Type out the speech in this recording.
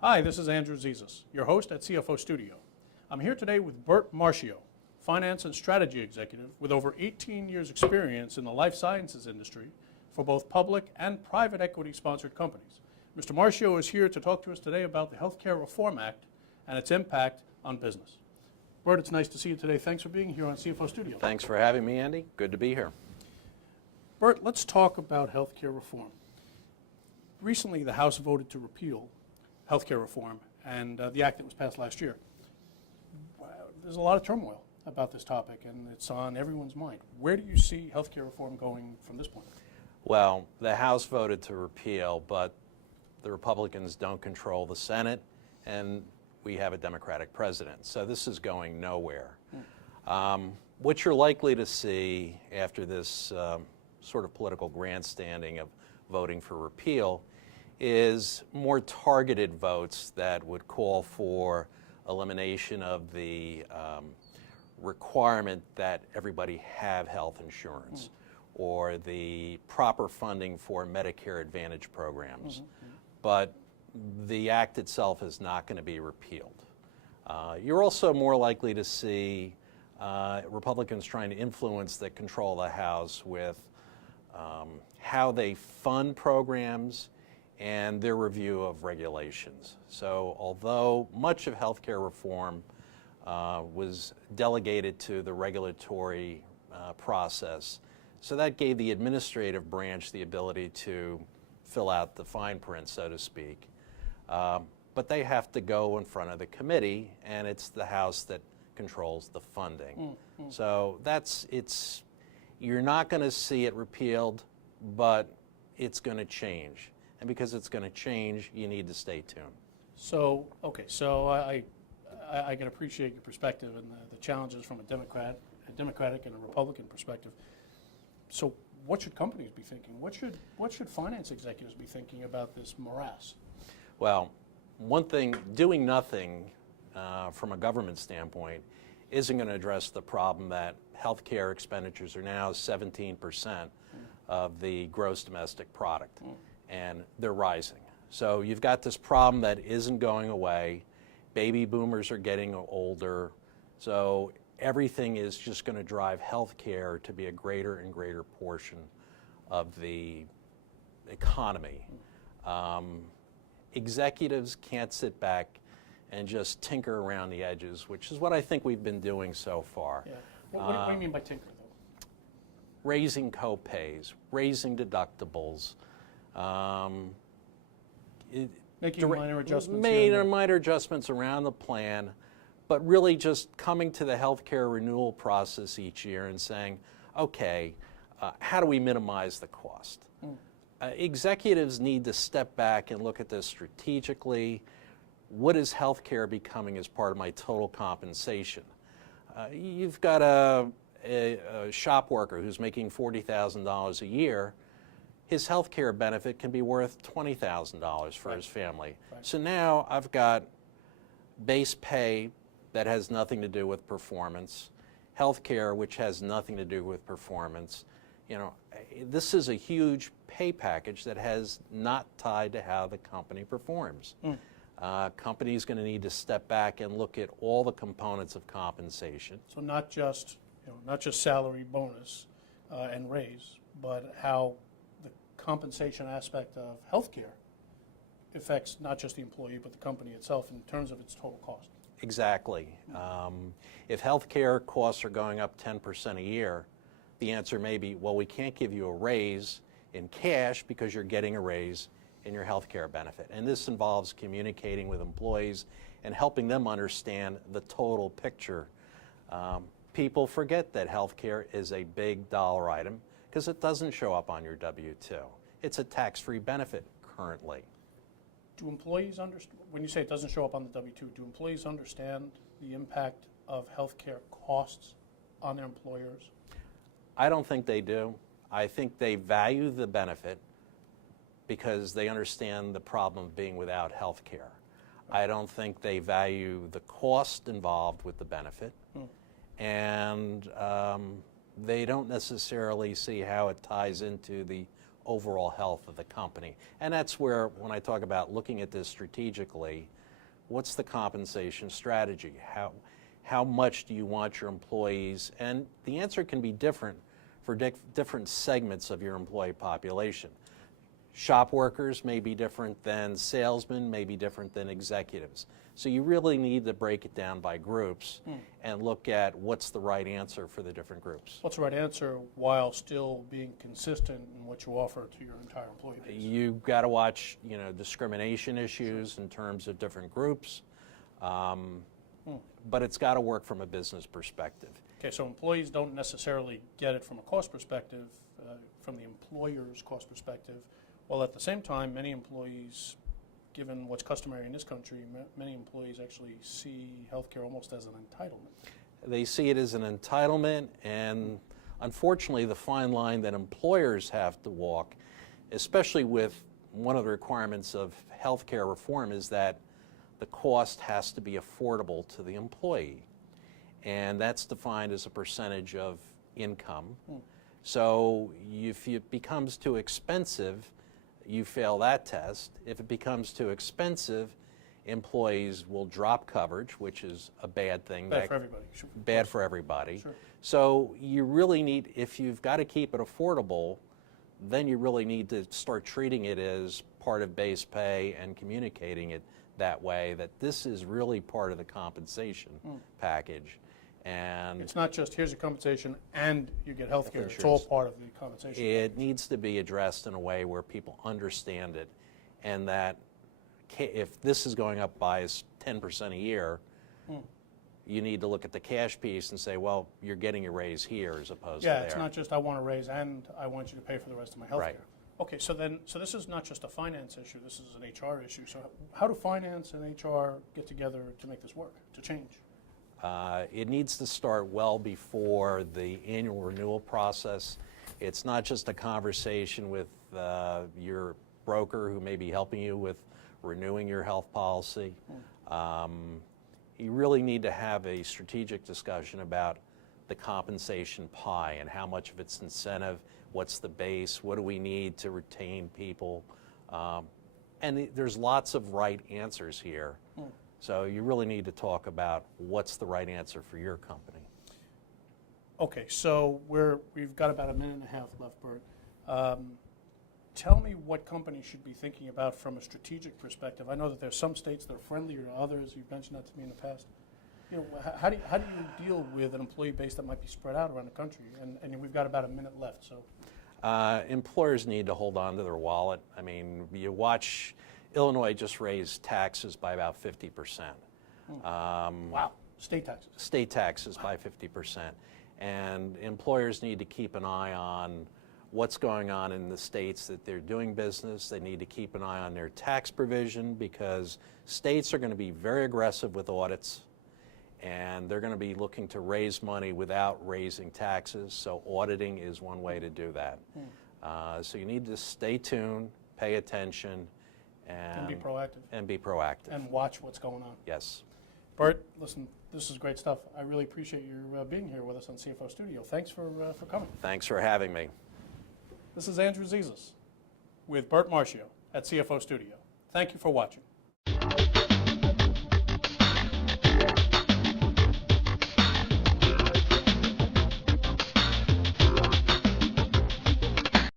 Hi, this is Andrew Zizas, your host at CFO Studio. I'm here today with Bert Marchio, Finance and Strategy Executive with over 18 years experience in the life sciences industry for both public and private equity-sponsored companies. Mr. Marchio is here to talk to us today about the Healthcare Reform Act and its impact on business. Bert, it's nice to see you today. Thanks for being here on CFO Studio. Thanks for having me, Andy. Good to be here. Bert, let's talk about healthcare reform. Recently, the House voted to repeal healthcare reform and the act that was passed last year. There's a lot of turmoil about this topic, and it's on everyone's mind. Where do you see healthcare reform going from this point? Well, the House voted to repeal, but the Republicans don't control the Senate, and we have a Democratic president. So this is going nowhere. What you're likely to see after this sort of political grandstanding of voting for repeal is more targeted votes that would call for elimination of the requirement that everybody have health insurance or the proper funding for Medicare Advantage programs. But the act itself is not going to be repealed. You're also more likely to see Republicans trying to influence the control of the House with how they fund programs and their review of regulations. So although much of healthcare reform was delegated to the regulatory process, so that gave the administrative branch the ability to fill out the fine print, so to speak. But they have to go in front of the committee, and it's the House that controls the funding. So you're not going to see it repealed, but it's going to change. And because it's going to change, you need to stay tuned. So, okay, so I can appreciate your perspective and the challenges from a Democratic and a Republican perspective. So what should companies be thinking? What should finance executives be thinking about this morass? Well, one thing, doing nothing from a government standpoint isn't going to address the problem that healthcare expenditures are now 17% of the gross domestic product, and they're rising. So you've got this problem that isn't going away. Baby boomers are getting older, so everything is just going to drive healthcare to be a greater and greater portion of the economy. Executives can't sit back and just tinker around the edges, which is what I think we've been doing so far. Yeah. What do you mean by tinker, though? Raising co-pays, raising deductibles, making minor adjustments. Minor adjustments around the plan, but really just coming to the healthcare renewal process each year and saying, okay, how do we minimize the cost? Executives need to step back and look at this strategically. What is healthcare becoming as part of my total compensation? You've got a shop worker who's making $40,000 a year. His healthcare benefit can be worth $20,000 for his family. Right. So now I've got base pay that has nothing to do with performance, healthcare which has nothing to do with performance. You know, this is a huge pay package that has not tied to how the company performs. Company's going to need to step back and look at all the components of compensation. So not just salary, bonus, and raise, but how the compensation aspect of healthcare affects not just the employee but the company itself in terms of its total cost. Exactly. If healthcare costs are going up 10% a year, the answer may be, well, we can't give you a raise in cash because you're getting a raise in your healthcare benefit. And this involves communicating with employees and helping them understand the total picture. People forget that healthcare is a big dollar item because it doesn't show up on your W-2. It's a tax-free benefit currently. Do employees understand, when you say it doesn't show up on the W-2, do employees understand the impact of healthcare costs on their employers? I don't think they do. I think they value the benefit because they understand the problem of being without health care. I don't think they value the cost involved with the benefit, and they don't necessarily see how it ties into the overall health of the company. And that's where, when I talk about looking at this strategically, what's the compensation strategy? How much do you want your employees? And the answer can be different for different segments of your employee population. Shop workers may be different than salesmen, may be different than executives. So you really need to break it down by groups and look at what's the right answer for the different groups. What's the right answer while still being consistent in what you offer to your entire employee base? You've got to watch, discrimination issues in terms of different groups, but it's got to work from a business perspective. Okay, so employees don't necessarily get it from a cost perspective, from the employer's cost perspective, while at the same time, many employees, given what's customary in this country, many employees actually see healthcare almost as an entitlement. They see it as an entitlement, and unfortunately, the fine line that employers have to walk, especially with one of the requirements of healthcare reform, is that the cost has to be affordable to the employee. And that's defined as a percentage of income. So if it becomes too expensive, you fail that test. If it becomes too expensive, employees will drop coverage, which is a bad thing. Bad for everybody. Sure. Bad for everybody. Sure. So you really need, if you've got to keep it affordable, then you really need to start treating it as part of base pay and communicating it that way, that this is really part of the compensation package. And it's not just here's your compensation and you get health care. It's all part of the compensation. It needs to be addressed in a way where people understand it, and that if this is going up by 10% a year, you need to look at the cash piece and say, well, you're getting a raise here as opposed to there. Yeah, it's not just I want a raise and I want you to pay for the rest of my health care. Right. Okay, so this is not just a finance issue, this is an HR issue. So how do finance and HR get together to make this work, to change? It needs to start well before the annual renewal process. It's not just a conversation with your broker who may be helping you with renewing your health policy. You really need to have a strategic discussion about the compensation pie and how much of it's incentive, what's the base, what do we need to retain people. And there's lots of right answers here. So you really need to talk about what's the right answer for your company. Okay, so we've got about a minute and a half left, Bert. Tell me what companies should be thinking about from a strategic perspective. I know that there's some states that are friendlier to others. You've mentioned that to me in the past. How do you deal with an employee base that might be spread out around the country? And we've got about a minute left. So employers need to hold on to their wallet. I mean, you watch. Illinois just raised taxes by about 50%. Wow, state taxes. State taxes by 50%. And employers need to keep an eye on what's going on in the states that they're doing business. They need to keep an eye on their tax provision, because states are going to be very aggressive with audits, and they're going to be looking to raise money without raising taxes. So auditing is one way to do that. So you need to stay tuned, pay attention, and be proactive. And be proactive. And watch what's going on. Yes. Bert, listen, this is great stuff. I really appreciate your being here with us on CFO Studio. Thanks for coming. Thanks for having me. This is Andrew Zizas with Bert Marchio at CFO Studio. Thank you for watching.